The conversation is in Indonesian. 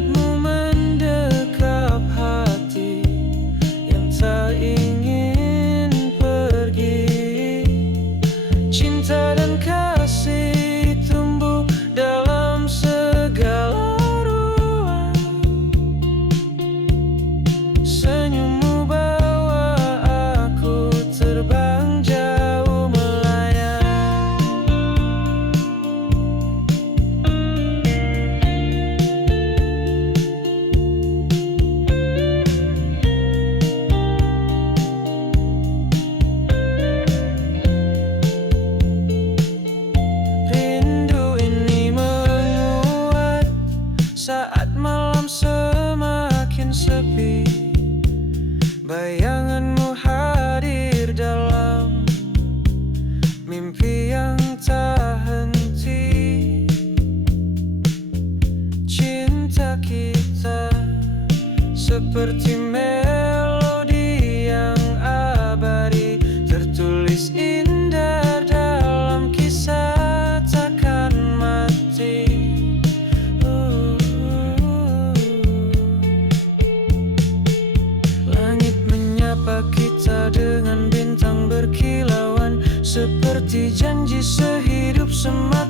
Hangatmu mendekap hati yang tak ingin pergi. Cinta dan kasih tumbuh dalam segala ruang. Senyummu bawa aku terbang jauh melayang. Rindu ini menguat saat malam semakin sepi. Bayanganmu hadir dalam mimpi yang tak henti. Cinta kita seperti melodi yang abadi, tertulis indah dalam kisah takkan mati. Langit menyapa kita dengan bintang berkilauan, seperti janji sehidup semati.